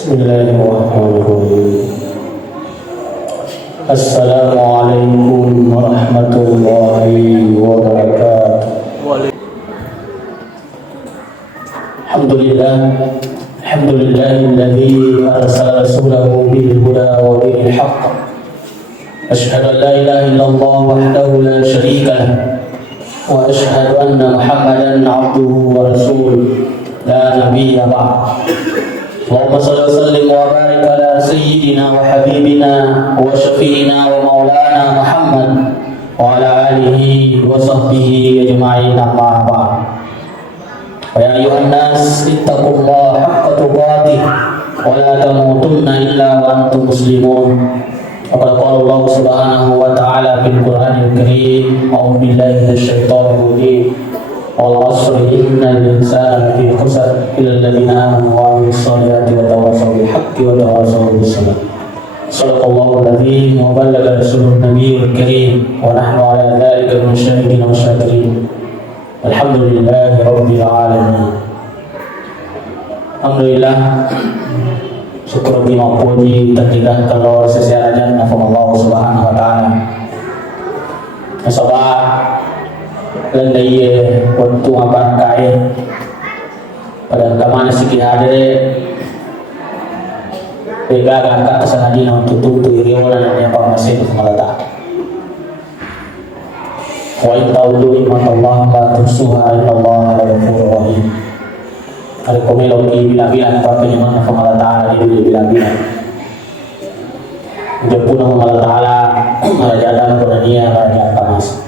Bismillahirrahmanirrahim. Assalamualaikum warahmatullahi wabarakatuh. Alhamdulillahilladzi arsala rasulahu bil huda wa dinil haqq. Asyhadu an la ilaha illallah wahdahu la syarika lah wa asyhadu anna Muhammadan abduhu wa rasuluh la nabiyya ba'd. Allahumma salli wa sallim wa barik ala sayyidina wa habibina wa syafi'ina wa maulana Muhammad wa ala alihi wa sahbihi ajma'in, amma ba'd. Ya ayuhan nas ittaqullaha haqqa tuqatih wa la tamutunna illa wa antum muslimun. Qala Allah subhanahu wa ta'ala fil Qur'anil Karim, a'udzu billahi minasyaitonir rajim. Wal 'asri innal insana lafi khusr illa alladziina aamanu wa 'amilus shalihati wa tawassaw bil haqqi wa tawassaw bis sabr. Shadaqallahu al-'azim wa ballagha rasulun nabiyyul karim wa nahnu 'ala dzalika min syahidin wa syakirin. Alhamdulillahi rabbil alamin. Alhamdulillah, syukur bima puji tertidak kalau sesiarajan Allah subhanahu wa ta'ala. Sabah landai waktu apa kaya pada kamana sikit hadir pegaga angkat kesengajian untuk tutup iriwalan yang masih mengalata. Wa in ta'udhu ni'matallahi la tuhsuha innallaha laghafurur rahim. Ada komelo di bilang-bilang apa penyemang Allah Ta'ala di bilang-bilang. Jepuna Allah Ta'ala merajadan Qur'ania raja panas.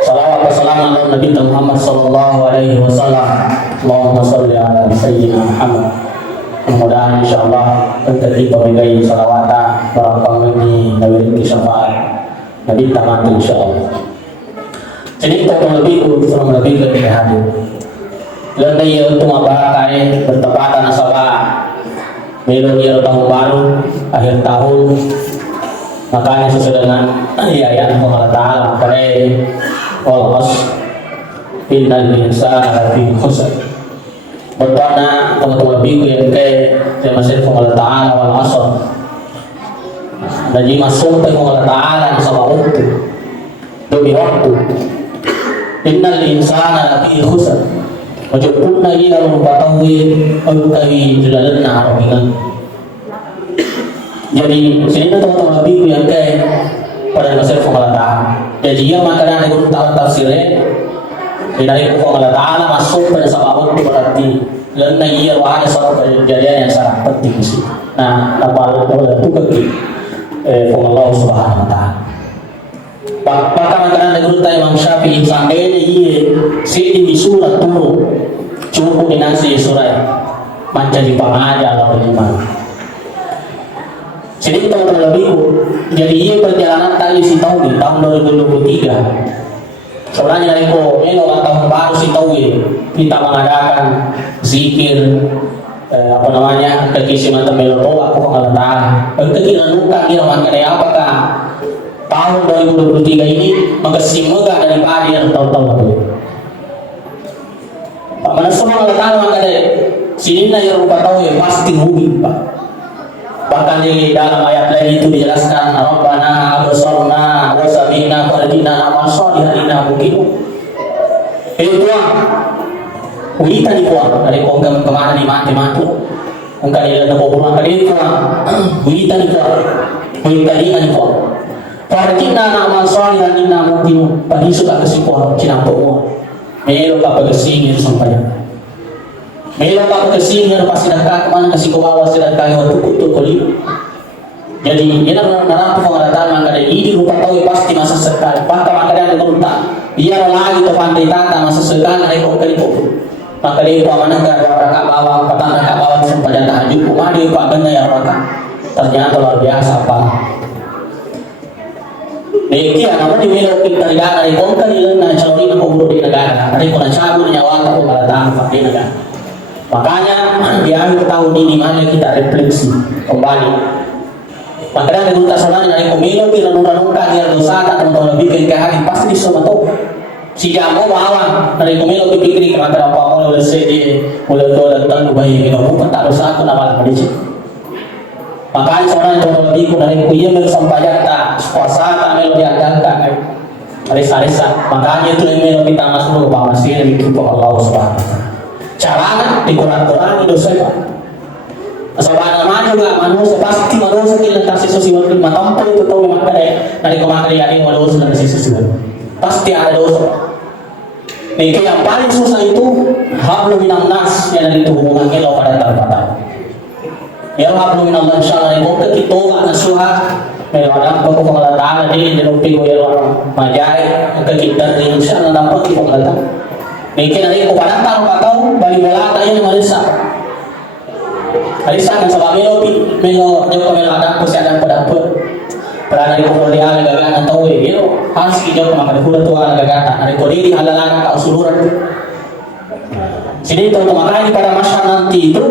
Salawat wa salam ala Nabi Muhammad sallallahu alaihi wasallam. Allahumma salli ala sayyidina Muhammad. Mudah-mudahan insyaallah terjadi pemigai salawata barangkali ini Nabi syafaat Nabi tamat insyaallah. Jadi kurang lebih ke hadir. Landai untuk mabarakai bertepatan asabah melodi tahun baru akhir tahun, makanya sesuai dengan ayat Allah Ta'ala pada wal 'asr innal insana lafi khusr. Bertanya teman-teman biku yang ke masih Allah Ta'ala wal 'asr. Jadi masuk ke Allah Ta'ala sama waktu demi waktu. Innal insana lafi khusr. Wajibun lagi dalam batangwi alkawi jalan naromingan. Jadi sini teman-teman lebih yang kayak pada nasir Allah Ta'ala. Jadi yang makanan yang kita tafsirnya dari Allah Ta'ala masuk pada sababut berarti dan ia wahana sabab kejadian yang sangat penting sih. Nah, apa itu kaki Allah Subhanahu Wa Ta'ala. Bahkan makanan yang kita Imam Syafi'i sampai ini sih di surat turun cukup dinasi surat mencari pengajar atau gimana. Jadi teman-teman lebih jadi ia perjalanan tadi si tahun 2023. Sebenarnya itu tahun baru si tahun kita mengadakan zikir kekisiman termelo aku Allah Ta'ala. Kekilan luka dia makanya apakah tahun 2023 ini mengkesimega daripada yang tahun-tahun lalu. Pak mana semua Allah Ta'ala makanya sini yang rupa tahu ya pasti rugi Pak. Bahkan di dalam ayat lain itu dijelaskan Rabbana absarna wa sami'na farjina amal sholihatina mungkin. Itu Tuhan. Kita di Tuhan dari kongkam kemana di mati-mati. Engkau di dalam kubur kali Tuhan. Kita di Tuhan. Kita di Tuhan. Farjina amal sholihatina mungkin. Pagi suka kesimpulan cinampu uang. Melo ka pagasingir sampai. Melo ka pagasingir pasti nak kemana kasih ke bawah sudah kaya untuk kuli. Jadi dia nak narampu pengalaman maka ini rupa tahu pasti masa sekali. Bahkan maka dia beruntak. Dia lagi tu pandai tata masa sekali naik kali itu. Maka dia mana ke raka bawah, petang raka bawah sampai tahajud. Kumadi pak benda yang raka. Ternyata luar biasa apa. Dia namun di wilayah kita negara di kongkan ilan na cari na kubur di negara. Ada yang cabut nyawa atau pengalaman di negara. Makanya di akhir tahun ini mana kita refleksi kembali. Makanya kita sebenarnya dari pemilu kita nunggu-nunggu yang dosa tak teman-teman lebih ke hari pasti semua tahu. Si jamu bawang dari kumilo pikir kalau ada apa mau udah sedih udah tua datang bayi kita bukan tak dosa aku nama lagi sih. Makanya seorang yang lebih ku dari kuya bersampaian tak puasa tak melo diadakan kan. Risa-risa makanya itu yang melo kita masuk ke bawah sih lebih kita Allah Subhanahu. Caranya di Quran dosa itu. Sebenarnya juga manusia pasti manusia kita kasih sosial matampo itu tahu memang dari kemarin yang manusia kasih sosial pasti ada dosa. Nih yang paling susah itu hablum minan nas yang dari itu hubungan kita pada terbatas. Ya hablum minan nas insyaallah itu kita nggak nasuha melawan apa pengelola tanah di lupi gue ya majai ke kita di insyaallah dapat kita pengelola. Nih dari itu pada tahu balik bola tanya di Malaysia. Malaysia kan sebab melo jauh melada posisi pada apa. Berada di kemudian gagakan tahu itu harus kita makan kuda tua gagakan ada kodi halalan kau suluran sini tahu makanya pada masa nanti itu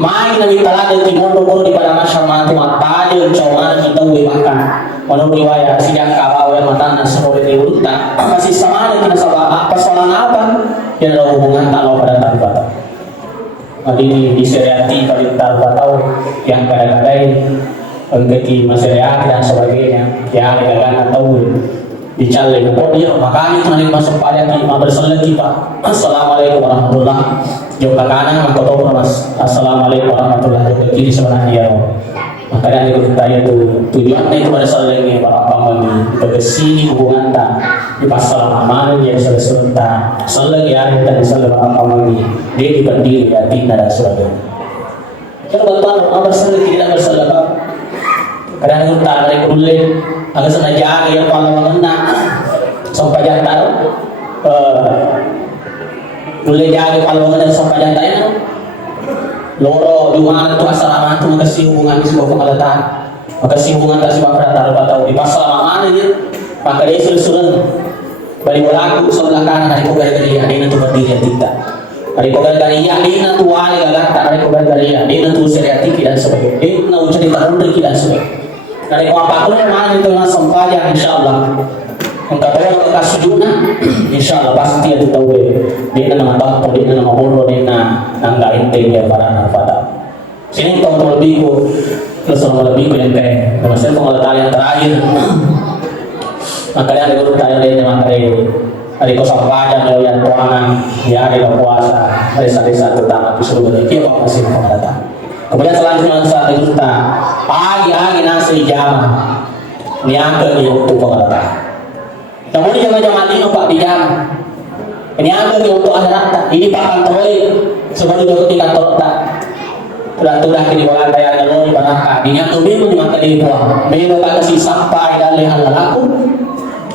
main nabi talada di mondo di pada masa nanti mata aja coba kita makan menurut riwayat sidang kabawa yang mata nasrul di urutan masih sama ada kita sabah persoalan apa yang ada hubungan kalau pada tanpa di seriati pada tanpa yang kadang-kadang engkau masyarakat dan sebagainya yang agak tahu dicari kok dia makanya itu nanti masuk pada lima berselagi Pak. Assalamualaikum warahmatullah jauh ke kanan maka tahu mas assalamualaikum warahmatullah jauh ke kiri sebenarnya makanya itu tanya tujuannya itu pada selagi para pamali ke sini hubungan tak di pasal amal yang selesai selagi ada dan selagi para pamali dia dibanding ya tidak ada sebagainya kalau betul apa selagi tidak bersalah kadang kita tarik kulit agak sengaja yang kalau mengenai sampai jantar kulit jaga kalau mengenai sampai jantar itu loro jualan itu asal aman itu makasih hubungan di sebuah pengalatan makasih hubungan tak sebab rata atau di pasal aman ini maka dia suruh balik bola sebelah kanan dari kobar dari dia itu berdiri tidak dari kobar dari dia itu wali gagak dari kobar dari dia itu seriatik dan sebagainya itu nak cerita untuk dan sebagainya dari apa pun mana itu yang sampaian insyaallah engkau tahu bekas sujudnya insyaallah pasti itu tahu dia nama tahu dia nama bodoh dia nangga inti dia para nafada sini tahu lebih ku lebih ku yang teh maksudnya pengelola yang terakhir makanya ada guru tanya dia ada kosong pajak yang keuangan ya ada puasa desa-desa terutama di seluruh Indonesia pak masih pengelola. Kemudian selanjutnya saat itu kita pagi-pagi nasi jam niaga di untuk pengelola. Kemudian jam-jam ini pak di jam niaga di untuk akhirat. Ini pak kantor sebelum itu di kantor tak. Sudah kini bola daya lalu di baraka. Niaga ini maka di buah. Beliau tak kasih sampai dan lihat laku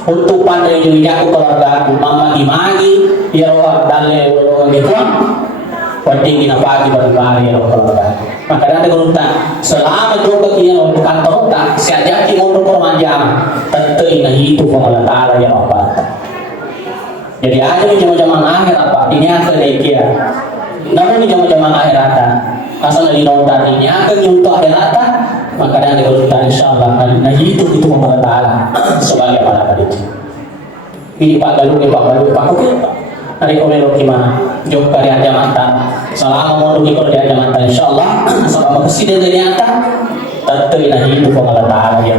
untuk pandai jadi aku keluarga aku mama dimagi ya roh dan lewat di buah. Penting kita pagi bagi ya keluarga. Maka ada kerutan selama juga kita untuk kantor tak siapa kita untuk permanjang tentu ini itu pengelola ta'ala ya apa jadi ada di zaman-zaman akhir apa ini akan dia namun di zaman-zaman akhir ada asal dari nonton ini akan untuk akhir ada maka ada kerutan insyaallah nah itu pengelola ta'ala sebagai para itu ini pak galuh pak dari komelo gimana jauh karya jamatan selama mau rugi kerja jamatan insyaallah selama kesini dari nyata tentu ini itu pengelola ta'ala ya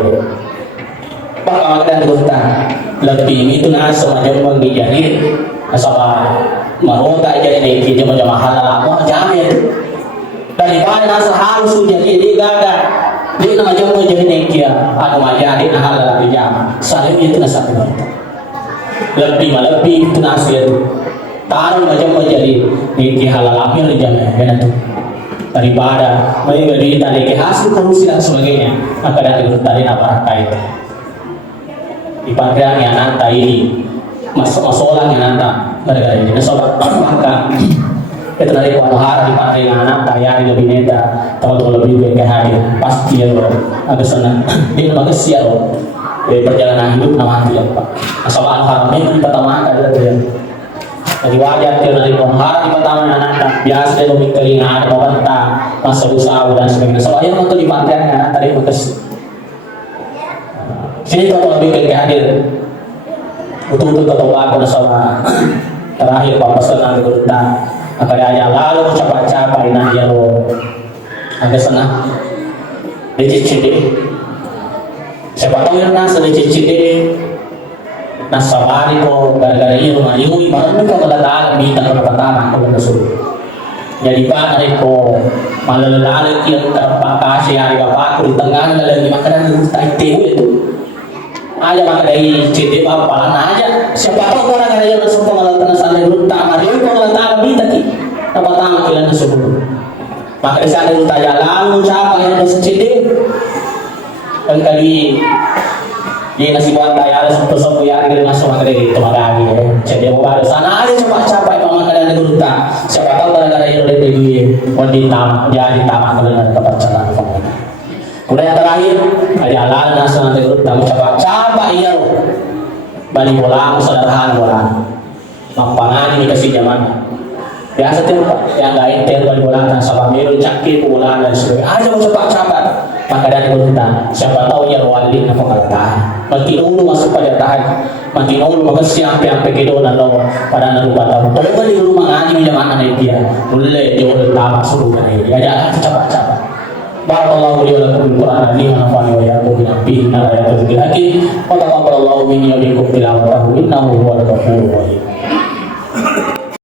bakal ada kita lebih itu nah semacam mengjadi asal maroga jadi kita macam halal mau jamin daripada nasa halus jadi gagal dia macam menjadi dia anu majadi halal di jam saling itu nasa lebih itu nasihat taruh macam menjadi di halal apa yang dijamin kan itu daripada mereka dari hasil korupsi dan sebagainya maka dari tadi apa kait di panggilan yang nanta ini masalah yang nanta mereka ini sobat maka itu dari kuahara di panggilan yang nanta yang lebih neta tahu lebih baik hadir pasti ya agak senang dia bagus siap perjalanan hidup nama dia pak asal alhamdulillah memang pertama adalah dia dari wajar dia dari penghara di pertama anak biasa dia lebih telinga ada pemerintah masa usaha dan sebagainya soalnya untuk di pantai anak tadi bekas sini tuh lebih ke hadir Betul-betul ketawa pada sama terakhir papasan ng gurta. Kaya lalu capai-capai na yalo. Agak sana. Lecicide. Siapa tahu yang nasa lecicide. Nasa bari ko gara-gara iyo nga yung ibaran ko kalatalan bita ng patama ko na sulo. Jadi pa na ko malalalalag yung kapakasya ari ka pa ko tengah na lang makanan ng tayo itu. Aja maka dari CD apa palan aja. Siapa tahu gara-gara iyo nasa pangalatan na sana yung tama rin ko kalatalan bita ki. Napatama kila na sulo. Maka di sana yung tayo lalu siapa yang nasa CD. Ang kali ini nasi buat tayar sebesar yang kita masuk materi itu lagi ya. Jadi mau pada sana aja coba-coba itu makanan yang gurta. Siapa tahu gara-gara yang udah tinggi, wanita jadi tamak dengan tempat jalan. Kemudian yang terakhir ada alat nasi nanti gurta coba-coba iya lo. Balik bola, sederhana bola. Mampangan ini kasih zaman. Biasa tuh yang lain balik bola sama miru cakir bola dan sebagainya. Aja mau coba-coba. Maka dari gurta, siapa tahu ya wali na pangkalatahan. Magtinong masuk pada tahan, magtinong magsiampe-ampe kido na lo para narubata. Kalau kan di rumah ngaji zaman na dia, boleh jauh lama suruh na dia. Ada cepat-cepat. Barakallahu li wa lakum bil Qur'an azim wa nafa'ani wa iyyakum bima fihi min al-ayati wa dhikril hakim. Wa taqabbalallahu minni wa minkum tilawatahu innahu huwal ghafurur rahim.